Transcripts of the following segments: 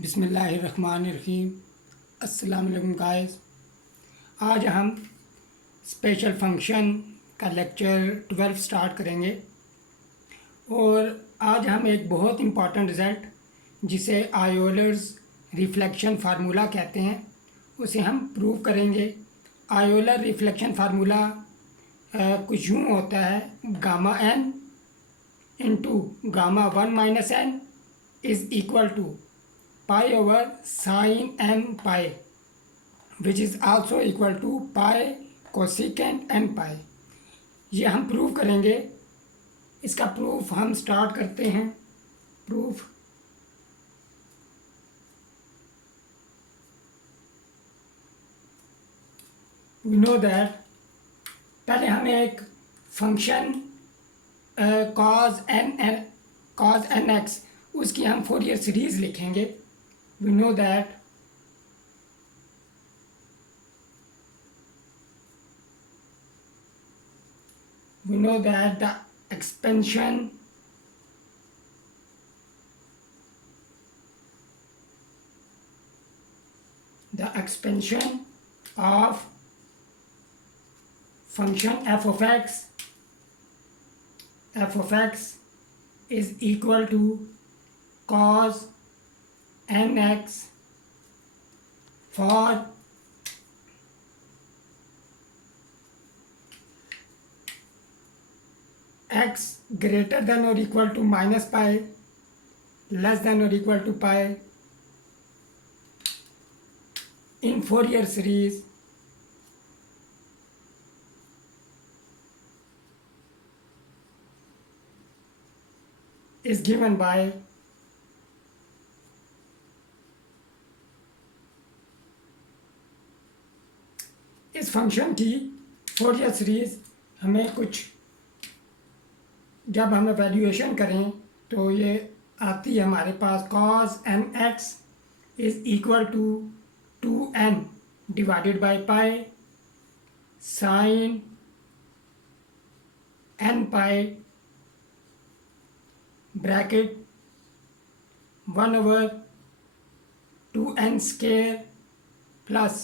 बिस्मिल्लाहिर्रहमानिर्रहीम। अस्सलाम वालेकुम गाइस। आज हम स्पेशल फंक्शन का लेक्चर 12 स्टार्ट करेंगे और आज हम एक बहुत इम्पॉर्टेंट रिज़ल्ट जिसे आयोलर्स रिफ्लेक्शन फार्मूला कहते हैं उसे हम प्रूव करेंगे। आयोलर रिफ्लेक्शन फार्मूला कुछ यूँ होता है, gamma N into gamma one minus n is equal to pi over sine N pi which is also equal to pi cosecant n pi. ये हम प्रूव करेंगे। इसका प्रूफ हम स्टार्ट करते हैं। प्रूफ वी नो दैट, पहले हमें एक फंक्शन कॉज एन एक्स उसकी हम फोरियर सीरीज़ लिखेंगे। we know that the expansion of function f of x is equal to cos nx for x greater than or equal to minus pi, less than or equal to pi in Fourier series is given by इस function की Fourier series हमें कुछ जब हम valuation करें तो ये आती है हमारे पास cos N X is equal to 2n divided by pi sine N pi bracket 1/2n square plus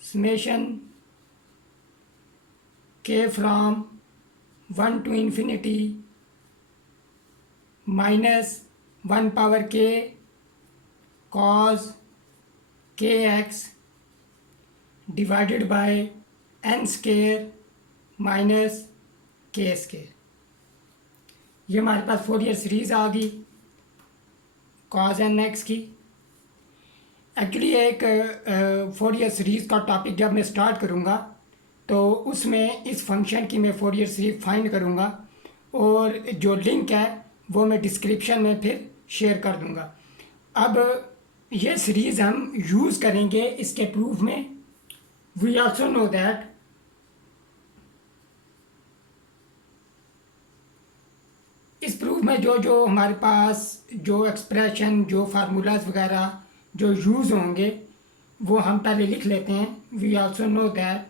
summation k from 1 to infinity minus 1 power k cos kx divided by n square minus k square। ये हमारे पास Fourier series आ गई cos n x की। Actually एक Fourier series का topic जब मैं start करूँगा तो उसमें इस फंक्शन की मैं फोरियर सीरीज़ फाइंड करूँगा और जो लिंक है वो मैं डिस्क्रिप्शन में फिर शेयर कर दूँगा। अब ये सीरीज़ हम यूज़ करेंगे इसके प्रूफ में। वी आल्सो नो दैट इस प्रूफ में जो हमारे पास जो एक्सप्रेशन जो फार्मूलाज वगैरह जो यूज़ होंगे वो हम पहले लिख लेते हैं। वी आल्सो नो दैट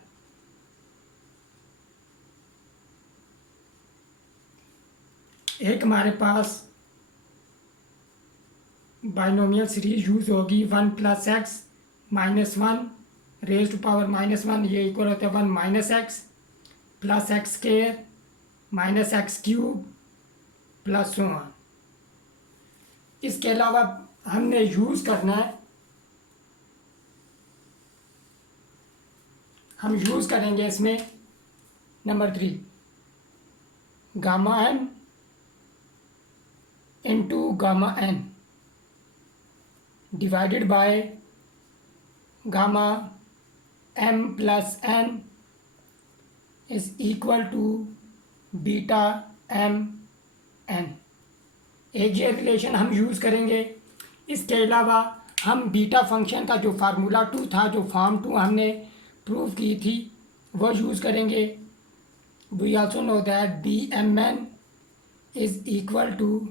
एक हमारे पास बाइनोमियल सीरीज यूज़ होगी 1 + x - 1 रेज़ टू पावर -1, ये इक्वल होता है 1 - x plus x square minus x cube plus so on. इसके अलावा हमने यूज़ करना है, हम यूज़ करेंगे इसमें number 3 gamma N into gamma N divided by gamma M plus N is equal to beta M N. एक ये रिलेशन हम यूज़ करेंगे। इसके अलावा हम बीटा फंक्शन का जो फार्मूला 2 था, जो फॉर्म 2 हमने प्रूव की थी, वो यूज़ करेंगे। We also know that B M N is equal to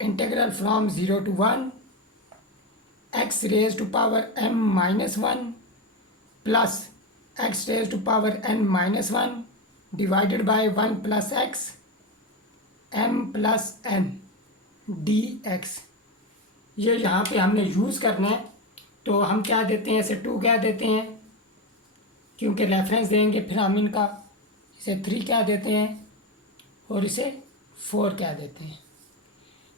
integral from 0 to 1 x raise to power m-1 plus x raise to power n-1 divided by 1 + x m + n dx। ये यहाँ पे हमने use करना है, तो हम क्या देते हैं, इसे 2 क्या देते हैं, क्योंकि रेफरेंस देंगे फिर हम इनका, इसे 3 क्या देते हैं और इसे 4 क्या देते हैं।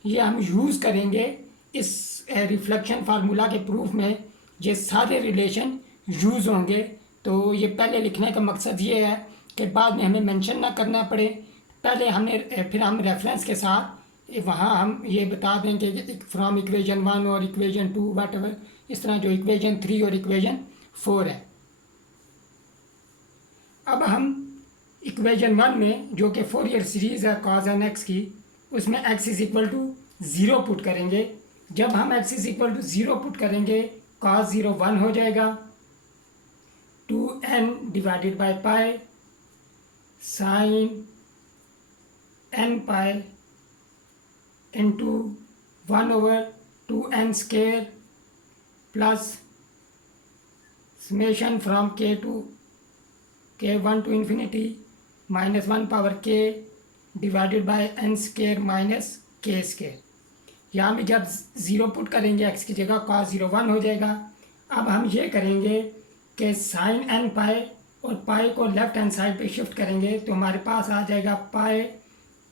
ये हम यूज़ करेंगे इस रिफ्लेक्शन फार्मूला के प्रूफ में, ये सारे रिलेशन यूज़ होंगे। तो ये पहले लिखने का मकसद ये है कि बाद में हमें मेंशन ना करना पड़े, पहले हमने फिर हम रेफरेंस के साथ वहाँ हम ये बता देंगे कि फ्रॉम इक्वेशन 1 और इक्वेशन 2 वट एवर, इस तरह जो इक्वेशन 3 और इक्वेशन 4 है। अब हम इक्वेशन 1 में जो कि फोरियर सीरीज़ है cos n x की, उसमें x is equal to 0 put करेंगे। जब हम x is equal to 0 put करेंगे, cos 0 1 हो जाएगा, 2n divided by pi sine n pi into 1/2n square plus summation from k to k1 to infinity minus 1 power k divided by n square minus k square. यहाँ भी जब 0 put करेंगे x की जगह cos 0 1 हो जाएगा। अब हम ये करेंगे कि साइन n पाई और पाई को लेफ्ट हैंड साइड पे शिफ्ट करेंगे, तो हमारे पास आ जाएगा pi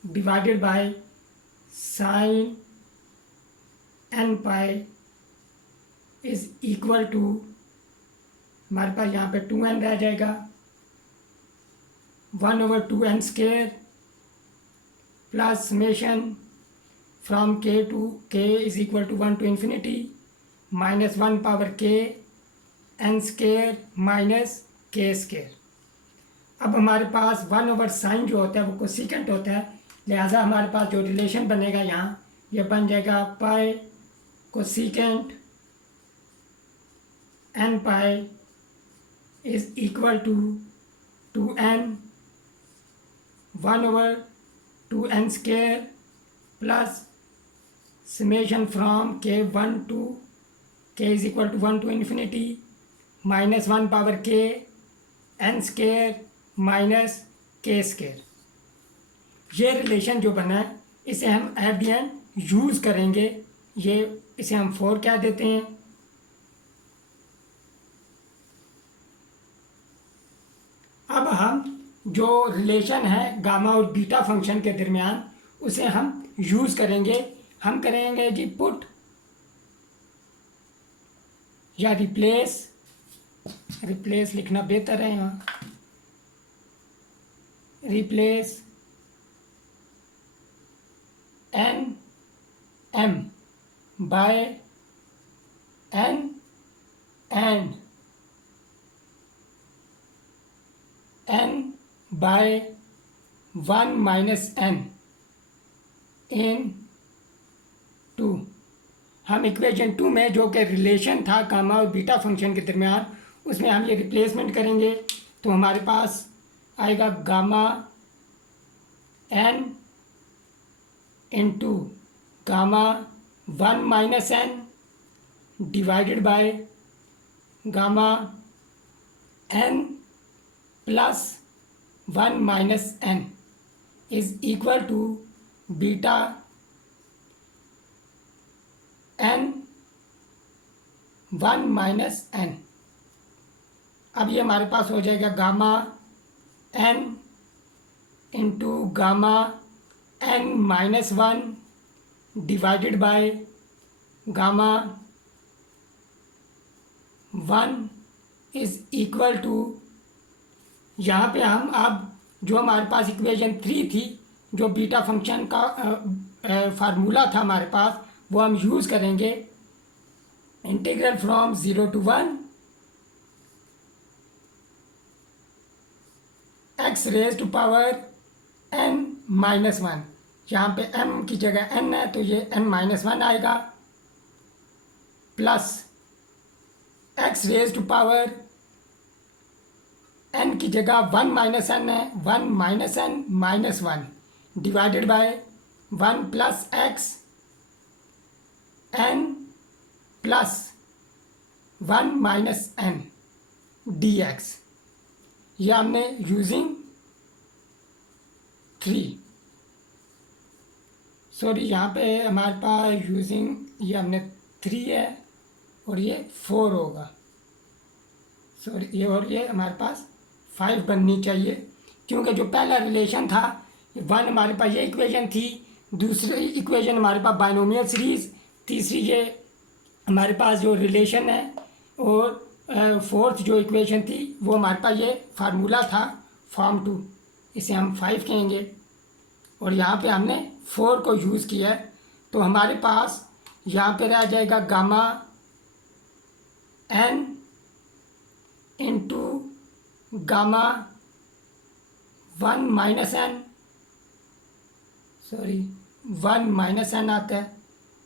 divided by sine n pi is equal to, हमारे पास यहाँ पे 2n रह जाएगा, 1/2n square plus summation from k to k is equal to 1 to infinity minus 1 power k n square minus k square. अब हमारे पास 1/sin जो होता है वो कोसेकेंट होता है, लिहाजा हमारे पास जो रिलेशन बनेगा यहाँ, ये बन जाएगा pi cosecant n pi is equal to 2n 1/2n square plus summation from k1 to k is equal to 1 to infinity minus 1 power k n square minus k square. ये रिलेशन जो बना है इसे हम एट द एंड यूज़ करेंगे। ये इसे हम 4 क्या देते हैं, अब हम जो रिलेशन है गामा और बीटा फंक्शन के दरमियान उसे हम यूज़ करेंगे। हम करेंगे जी पुट या रिप्लेस, रिप्लेस लिखना बेहतर है यहाँ, replace n m by n and n by 1 minus n in 2। हम इक्वेशन 2 में जो कि रिलेशन था गामा और बीटा फंक्शन के दरमियान, उसमें हम ये रिप्लेसमेंट करेंगे, तो हमारे पास आएगा gamma n into gamma 1 minus n divided by gamma n plus 1 minus n is equal to beta n 1 minus n। अब ये हमारे पास हो जाएगा gamma n into gamma n minus 1 divided by gamma 1 is equal to, यहाँ पे हम अब जो हमारे पास इक्वेशन 3 थी, जो बीटा फंक्शन का फार्मूला था हमारे पास, वो हम यूज़ करेंगे। Integral from 0 to 1 x raise to power n minus 1, यहाँ पे m की जगह n है तो ये n माइनस 1 आएगा, plus x raise to power n की जगह 1 माइनस n है, 1 minus n minus 1 divided by 1 plus x n plus 1 minus n dx। ये हमने यूजिंग 3 सॉरी यहाँ पे हमारे पास यूजिंग ये हमने 3 है और ये 4 होगा। सॉरी ये और ये हमारे पास 5 बननी चाहिए, क्योंकि जो पहला रिलेशन था 1 हमारे पास ये इक्वेशन थी, दूसरी इक्वेशन हमारे पास बाइनोमियल सीरीज़, तीसरी ये हमारे पास जो रिलेशन है, और फोर्थ जो इक्वेशन थी वो हमारे पास ये फार्मूला था फॉर्म 2, इसे हम 5 कहेंगे। और यहाँ पे हमने 4 को यूज़ किया है, तो हमारे पास यहाँ पे रह जाएगा gamma n into gamma 1 minus n, sorry 1 minus n आता है,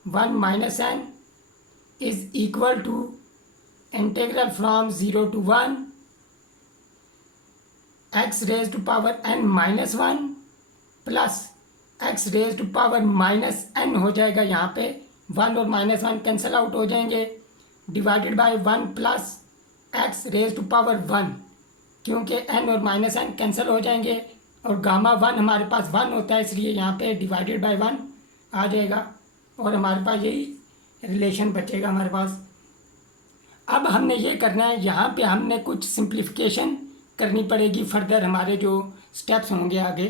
1 minus n is equal to integral from 0 to 1 x raise to power n minus 1 plus x raise to power minus n हो जाएगा, यहाँ पे 1 और माइनस 1 कैंसिल आउट हो जाएंगे, divided by 1 plus x raise to power 1, क्योंकि n और minus n cancel हो जाएंगे, और गामा 1 हमारे पास 1 होता है, इसलिए यहाँ पे डिवाइडेड बाय 1 आ जाएगा, और हमारे पास यही रिलेशन बचेगा हमारे पास। अब हमने ये करना है, यहाँ पे हमने कुछ सिंप्लीफिकेशन करनी पड़ेगी, फर्दर हमारे जो स्टेप्स होंगे आगे।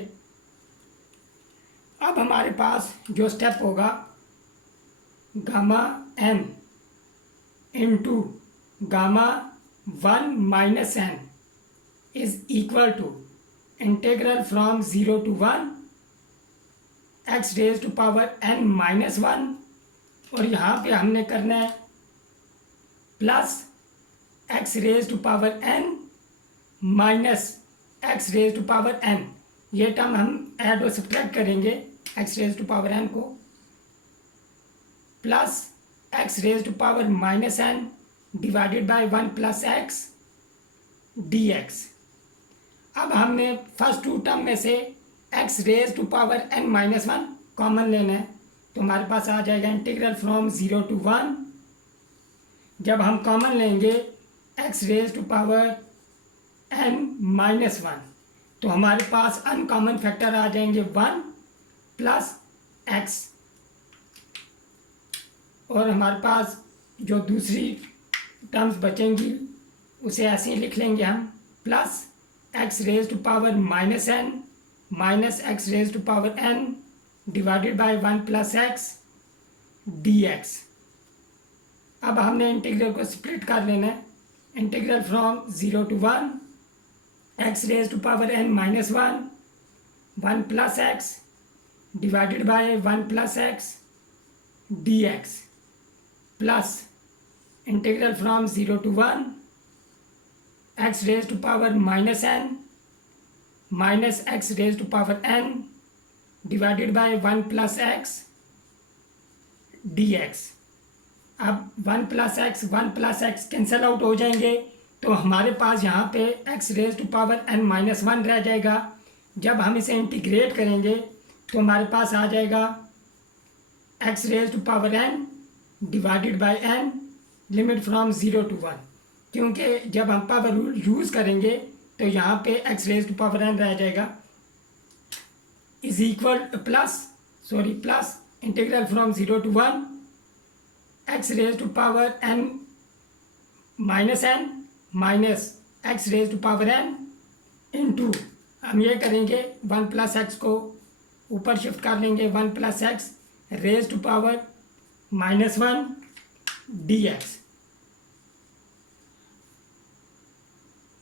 अब हमारे पास जो स्टेप होगा gamma m into gamma 1 minus n is equal to integral from 0 to 1 x raise to power n minus 1, और यहाँ पे हमने करना है plus x raise to power n minus x raise to power n, ये term हम add और subtract करेंगे x raise to power n को, plus x raise to power minus n divided by 1 plus x dx। अब हमने first 2 term में से x raise to power n minus 1 common लेना है, तो हमारे पास आ जाएगा इंटीग्रल फ्रॉम 0 to 1, जब हम कॉमन लेंगे x raise to power n minus 1, तो हमारे पास अनकॉमन फैक्टर आ जाएंगे 1 प्लस x, और हमारे पास जो दूसरी टर्म्स बचेंगी उसे ऐसे ही लिख लेंगे हम, plus x raise to power minus n minus x raise to power n divided by 1 plus x dx। अब हमने इंटीग्रल को स्प्लिट कर लेना है, integral from 0 to 1 x raise to power n minus 1 plus x divided by 1 plus x dx, plus integral from 0 to 1 x raise to power minus n minus x raise to power n divided by 1 plus x dx। अब 1 plus x cancel out हो जाएंगे, तो हमारे पास यहाँ पे x raise to power n minus 1 रह जाएगा। जब हम इसे इंटीग्रेट करेंगे तो हमारे पास आ जाएगा x raise to power n divided by n limit from 0 to 1, क्योंकि जब हम पावर रूल यूज़ करेंगे तो यहाँ पे x raise to power n रह जाएगा, is equal plus integral from 0 to 1 x raise to power n minus x raise to power n into, हम ये करेंगे 1 प्लस एक्स को ऊपर शिफ्ट कर लेंगे, 1 plus x raise to power minus 1 dx।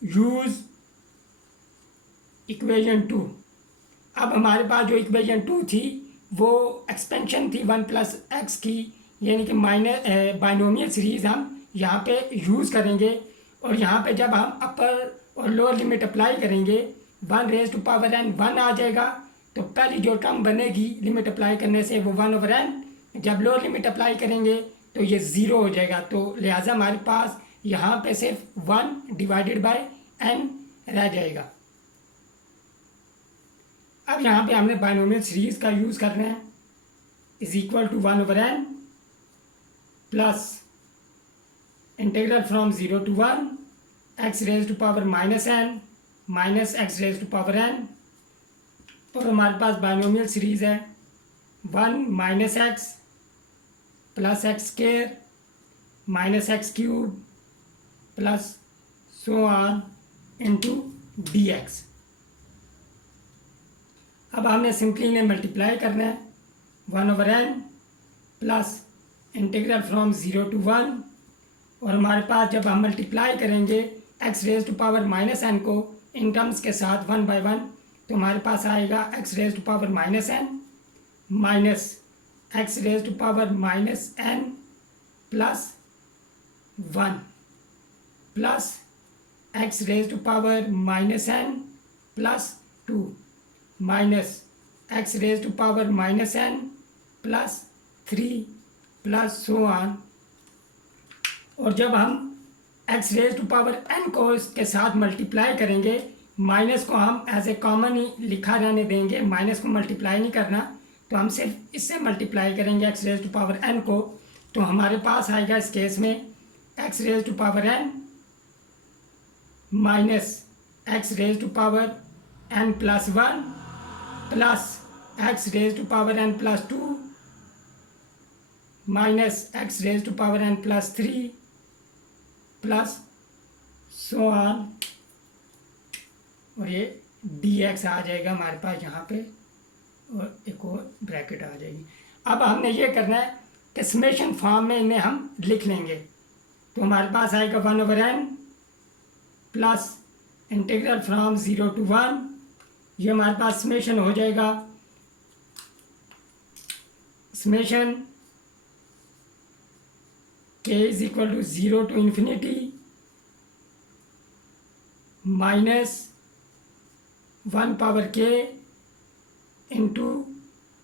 Use equation 2। अब हमारे पास जो इक्वेशन 2 थी वो एक्सपेंशन थी 1 प्लस एक्स की, यानी कि बाइनोमियल सीरीज़ हम यहाँ पे यूज़ करेंगे, और यहाँ पे जब हम अपर और लोअर लिमिट अप्लाई करेंगे 1 रेज टू पावर n 1 आ जाएगा, तो पहली जो टर्म बनेगी लिमिट अप्लाई करने से वो 1 ओवर n, जब लोअर लिमिट अप्लाई करेंगे तो ये 0 हो जाएगा, तो लिहाजा हमारे पास यहाँ पे सिर्फ 1 डिवाइडेड बाय n रह जाएगा। अब यहाँ पे हमने बाइनोमियल सीरीज़ का यूज़ करना है, is equal to 1 over n plus integral from 0 to 1 x raise to power minus n minus x raise to power n, और हमारे पास बाइनोमियल सीरीज़ है 1 minus X plus X square minus X cube plus so on into D x. अब हमने simply इन्हें multiply करना है। 1/n plus integral from 0 to 1, और हमारे पास जब हम मल्टीप्लाई करेंगे x raise to power minus N को इन टर्म्स के साथ 1/1, तो हमारे पास आएगा x raise to power minus n minus x raise to power minus n plus 1 plus x raise to power minus n plus 2 minus x raise to power minus n plus 3 plus so on. और जब हम x raise to power n को इसके साथ multiply करेंगे, minus को हम as a common ही लिखा रहने देंगे, माइनस को मल्टीप्लाई नहीं करना, तो हम सिर्फ इससे मल्टीप्लाई करेंगे x raise to power n को। तो हमारे पास आएगा इस केस में x raise to power n minus x raise to power n plus 1 plus x raise to power n plus 2 minus x raise to power n plus 3 plus so on, और ये D x आ जाएगा हमारे पास यहाँ पे, और एक और ब्रैकेट आ जाएगी। अब हमने ये करना है कि समेशन फॉर्म में इन्हें हम लिख लेंगे। तो हमारे पास आएगा 1/n plus integral from 0 to 1, ये हमारे पास समेशन हो जाएगा। Summation k is equal to 0 to infinity minus 1 power k into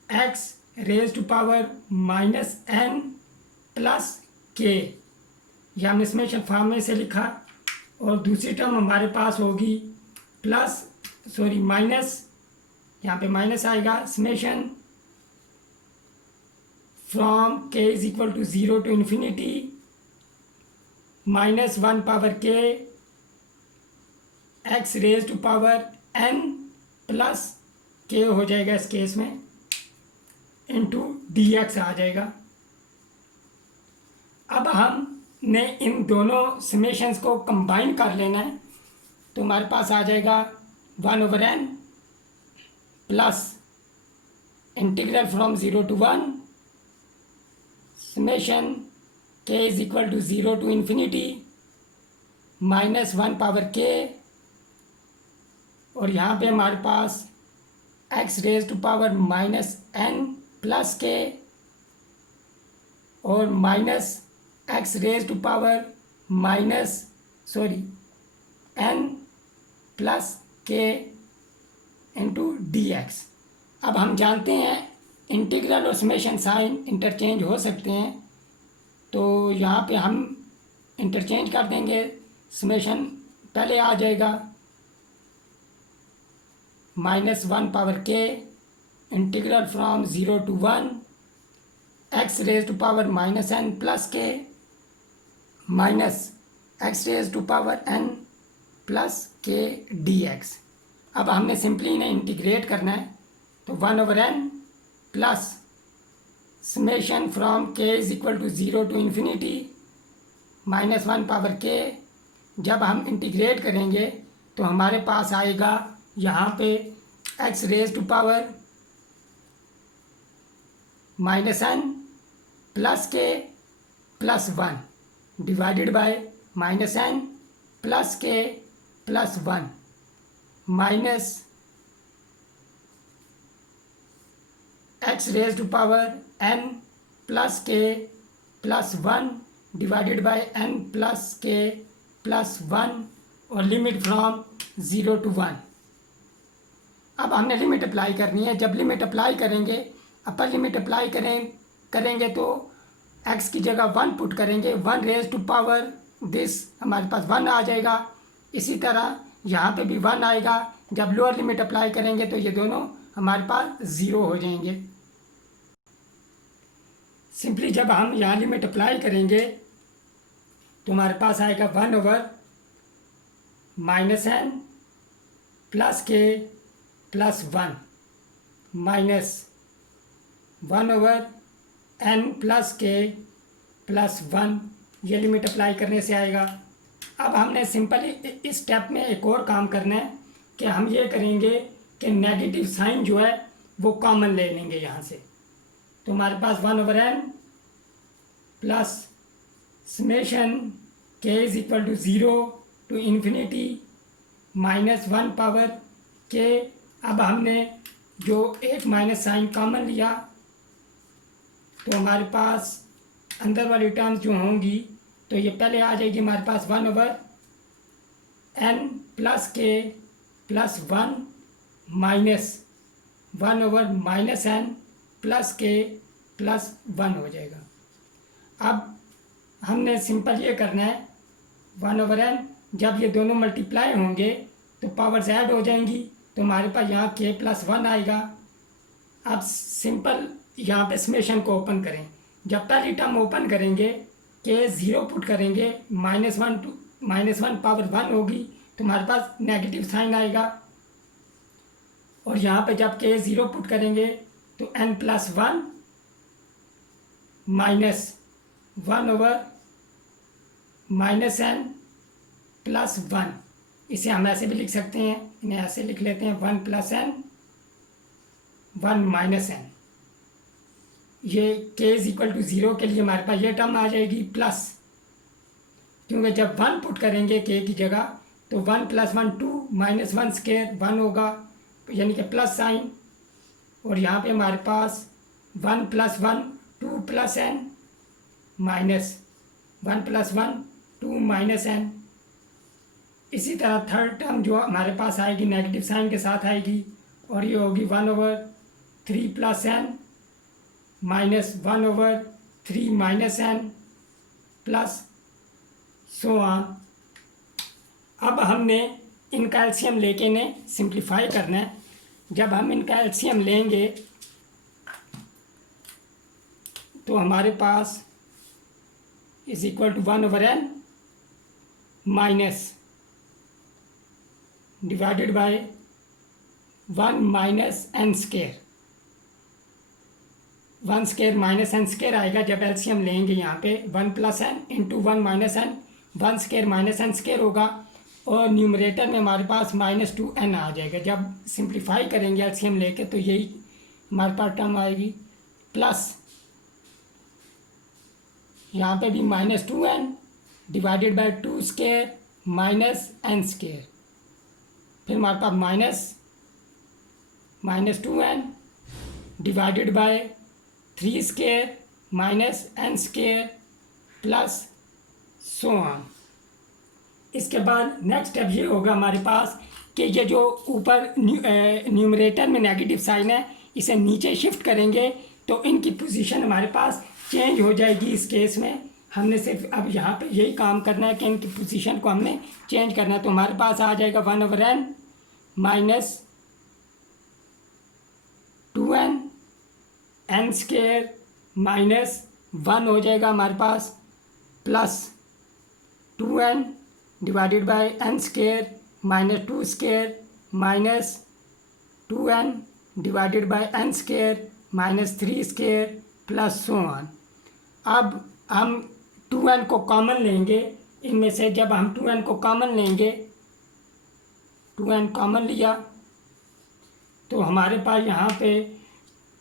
x raise to power minus n plus k, यह हमने समेशन फॉर्म में से लिखा। और दूसरी टर्म हमारे पास होगी माइनस, यहाँ पे माइनस आएगा, summation from k is equal to 0 to infinity minus 1 power k x raise to power n plus k हो जाएगा इस केस में, इंटू डी एक्स आ जाएगा। अब हमने इन दोनों समेशंस को कंबाइन कर लेना है, तो हमारे पास आ जाएगा 1/n plus integral from 0 to 1 summation k is equal to 0 to infinity minus 1 power k, और यहाँ पे हमारे पास x raise to power minus n plus k और minus x raise to power minus n plus k into D x. अब हम जानते हैं इंटीग्रल और समेशन साइन इंटरचेंज हो सकते हैं, तो यहाँ पे हम इंटरचेंज कर देंगे। समेशन पहले आ जाएगा minus 1 power k integral from 0 to 1 x raise to power minus n plus k minus x raise to power n plus k d x. अब हमने सिंपली इन्हें इंटीग्रेट करना है, तो 1/n plus summation from k is equal to 0 to infinity minus 1 power k। जब हम integrate करेंगे तो हमारे पास आएगा यहाँ पे x raise to power minus n plus k plus 1 divided by minus n plus k plus 1 minus x raise to power n plus k plus 1 divided by n plus k plus 1, और limit from 0 to 1। अब हमने limit apply करनी है। जब limit apply करेंगे, upper limit apply करेंगे तो x की जगह 1 पुट करेंगे, 1 रेज टू पावर दिस हमारे पास 1 आ जाएगा। इसी तरह यहाँ पे भी 1 आएगा। जब लोअर लिमिट अप्लाई करेंगे तो ये दोनों हमारे पास 0 हो जाएंगे। सिंपली जब हम यहाँ लिमिट अप्लाई करेंगे तो हमारे पास आएगा 1/-n plus k plus 1 minus 1/n+k+1, ये लिमिट अप्लाई करने से आएगा। अब हमने सिंपल इस स्टेप में एक और काम करना है कि हम ये करेंगे कि नेगेटिव साइन जो है वो कॉमन ले लेंगे यहाँ से। तो हमारे पास 1/n plus summation k is equal to 0 to infinity -1/k। अब हमने जो एक माइनस साइन कॉमन लिया तो हमारे पास अंदर वाली टर्म्स जो होंगी तो ये पहले आ जाएगी हमारे पास 1/n+k+1 माइनस 1/-n+k+1 हो जाएगा। अब हमने सिंपल ये करना है 1/n, जब ये दोनों मल्टीप्लाई होंगे तो पावर्स ऐड हो जाएंगी, तो हमारे पास यहाँ k+1 आएगा। अब सिंपल यहाँ पे समेशन को ओपन करें। जब पहली टर्म ओपन करेंगे k 0 पुट करेंगे -1 पावर 1 होगी तो हमारे पास नेगेटिव साइन आएगा। और यहाँ पे जब k 0 पुट करेंगे तो n+1 -1/-n+1, इसे हम ऐसे भी लिख सकते हैं, इन्हें ऐसे लिख लेते हैं 1+n 1-n। ये k इज इक्वल टू 0 के लिए हमारे पास ये टर्म आ जाएगी प्लस, क्योंकि जब 1 पुट करेंगे k की जगह तो 1 + 1 2 -1 स्क्वायर 1 होगा, यानी कि प्लस साइन। और यहाँ पे हमारे पास 1 + 1 2 + n माइनस 1 + 1 2 -n। इसी तरह थर्ड टर्म जो हमारे पास आएगी नेगेटिव साइन के साथ आएगी और ये होगी 1/3 + n minus 1/3 -n plus so on. अब हमने इनका एलसीएम लेके इन्हें सिंप्लीफाई करना है। जब हम इनका एलसीएम लेंगे तो हमारे पास is equal to 1/n minus divided by 1 - n square, 1 square -n square आएगा जब एलसीएम लेंगे। यहाँ पे 1 + n into 1 - n, 1 square -n square होगा और न्यूमरेटर में हमारे पास -2n आ जाएगा। जब सिंप्लीफाई करेंगे एलसीएम लेके तो यही हमारे पास टर्म आएगी प्लस यहाँ पे भी -2n divided bye 2 square -n square, फिर हमारे पास -2n divided bye 3 square -n square plus so on. इसके बाद नेक्स्ट स्टेप ये होगा हमारे पास कि ये जो ऊपर न्यूमरेटर में नेगेटिव साइन है इसे नीचे शिफ्ट करेंगे तो इनकी पोजीशन हमारे पास चेंज हो जाएगी। इस केस में हमने सिर्फ अब यहाँ पे यही काम करना है कि इनकी पोजीशन को हमने चेंज करना है। तो हमारे पास आ जाएगा 1/n minus 2n n square minus 1 हो जाएगा हमारे पास plus 2n divided by n square minus 2 square minus 2n divided by n square minus 3 square plus so on. अब हम 2n को कॉमन लेंगे इनमें से। जब हम 2n को कॉमन लेंगे, 2n कॉमन लिया तो हमारे पास यहाँ पे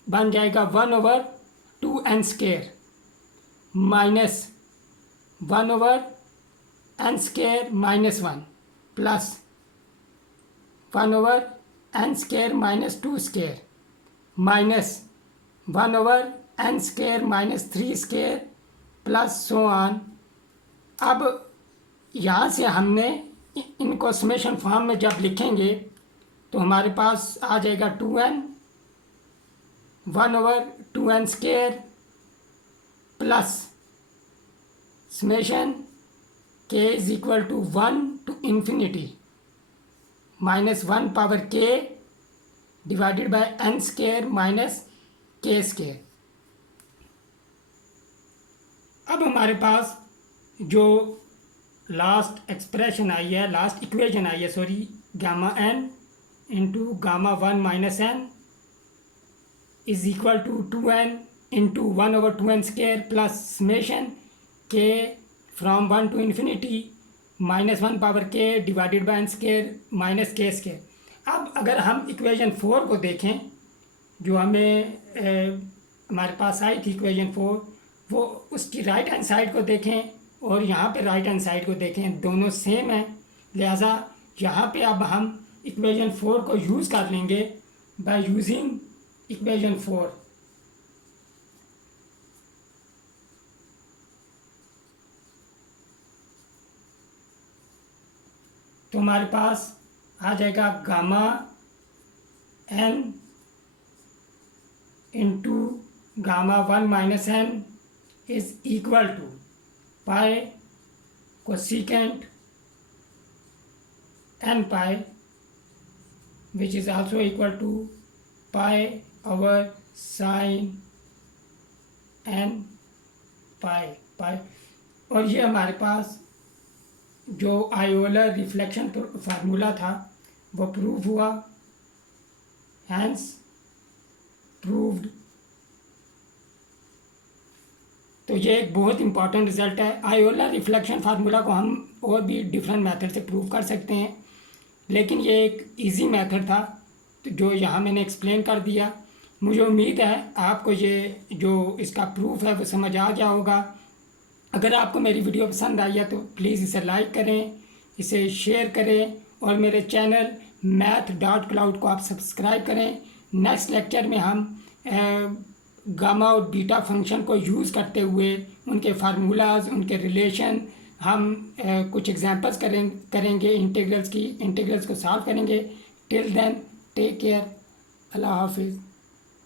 बन जाएगा 1/2n square minus 1/n square minus 1 plus 1/n square minus 2 square minus 1/n square minus 3 square plus so on. अब यहाँ से हमने इनको समेशन फॉर्म में जब लिखेंगे तो हमारे पास आ जाएगा 2n 1/2n square plus summation k is equal to 1 to infinity -1 power k divided by n square minus k square. अब हमारे पास जो लास्ट एक्सप्रेशन आई है, लास्ट इक्वेशन आई है sorry, gamma n into gamma 1 - n is equal to 2n into 1/2n² plus summation के from 1 to infinity -1 power k divided by n² minus k²। अब अगर हम इक्वेशन 4 को देखें, जो हमें हमारे पास आई थी इक्वेशन 4, वो उसकी राइट हैंड साइड को देखें और यहाँ पे राइट हैंड साइड को देखें, दोनों सेम है। लिहाजा यहाँ पे अब हम इक्वेशन 4 को यूज़ कर लेंगे बाय यूजिंग इक्वेशन 4। तो हमारे पास आ जाएगा gamma n into gamma 1 minus n is equal to pi cosecant n pi which is also equal to pi over sine n pi. और ये हमारे पास जो आयोलर रिफ्लेक्शन फार्मूला था वो प्रूव हुआ, हैंस प्रूव्ड। तो ये एक बहुत इंपॉर्टेंट रिजल्ट है। आयोलर रिफ्लेक्शन फार्मूला को हम और भी डिफरेंट मेथड से प्रूव कर सकते हैं, लेकिन ये एक इजी मेथड था तो जो यहाँ मैंने एक्सप्लेन कर दिया। मुझे उम्मीद है आपको ये जो इसका प्रूफ है वो समझ आ गया होगा। अगर आपको मेरी वीडियो पसंद आई है तो प्लीज़ इसे लाइक करें, इसे शेयर करें और मेरे चैनल math.cloud को आप सब्सक्राइब करें। नेक्स्ट लेक्चर में हम गामा और बीटा फंक्शन को यूज़ करते हुए उनके फार्मूलाज, उनके रिलेशन, हम कुछ एग्जांपल्स करेंगे इंटीग्रल्स को सॉल्व करेंगे। टिल देन टेक केयर, अल्लाह हाफिज़।